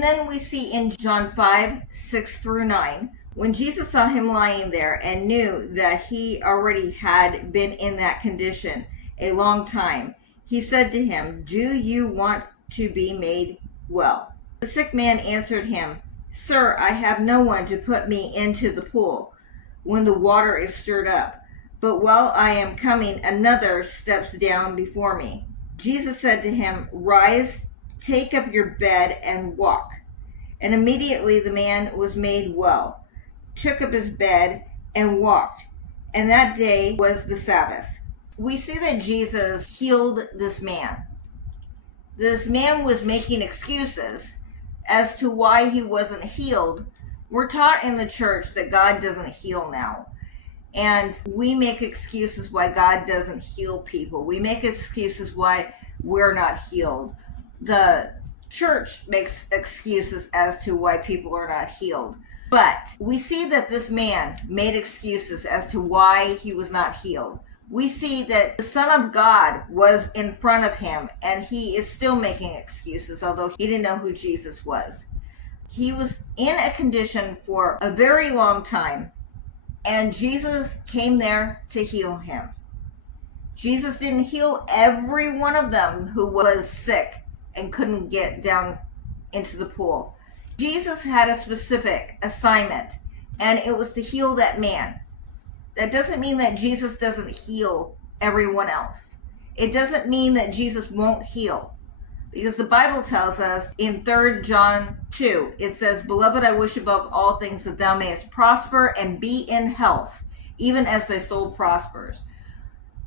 And then we see in John 5:6-9, when Jesus saw him lying there and knew that he already had been in that condition a long time, he said to him, "Do you want to be made well?" The sick man answered him, "Sir, I have no one to put me into the pool when the water is stirred up, but while I am coming, another steps down before me." Jesus said to him, "Rise, take up your bed and walk." And immediately the man was made well, took up his bed and walked. And that day was the Sabbath. We see that Jesus healed this man. This man was making excuses as to why he wasn't healed. We're taught in the church that God doesn't heal now. And we make excuses why God doesn't heal people. We make excuses why we're not healed. The church makes excuses as to why people are not healed. But we see that this man made excuses as to why he was not healed. We see that the Son of God was in front of him, and he is still making excuses, although he didn't know who Jesus was. He was in a condition for a very long time, and Jesus came there to heal him. Jesus didn't heal every one of them who was sick and couldn't get down into the pool. Jesus had a specific assignment, and it was to heal that man. That doesn't mean that Jesus doesn't heal everyone else. It doesn't mean that Jesus won't heal, because the Bible tells us in 3 John 2, it says, "Beloved, I wish above all things that thou mayest prosper and be in health, even as thy soul prospers."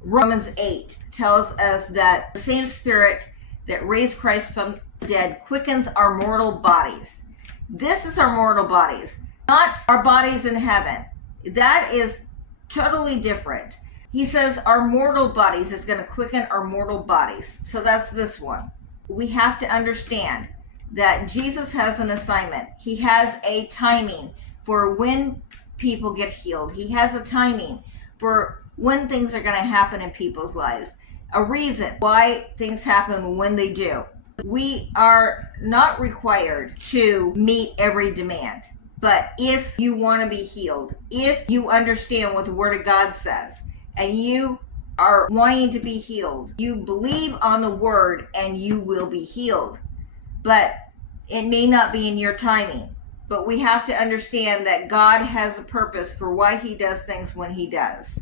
Romans 8 tells us that the same Spirit that raised Christ from the dead quickens our mortal bodies. This is our mortal bodies, not our bodies in heaven. That is totally different. He says our mortal bodies is going to quicken our mortal bodies. So that's this one. We have to understand that Jesus has an assignment. He has a timing for when people get healed. He has a timing for when things are going to happen in people's lives. A reason why things happen when they do. We are not required to meet every demand. But if you want to be healed, if you understand what the Word of God says, and you are wanting to be healed, you believe on the Word and you will be healed. But it may not be in your timing. But we have to understand that God has a purpose for why He does things when He does.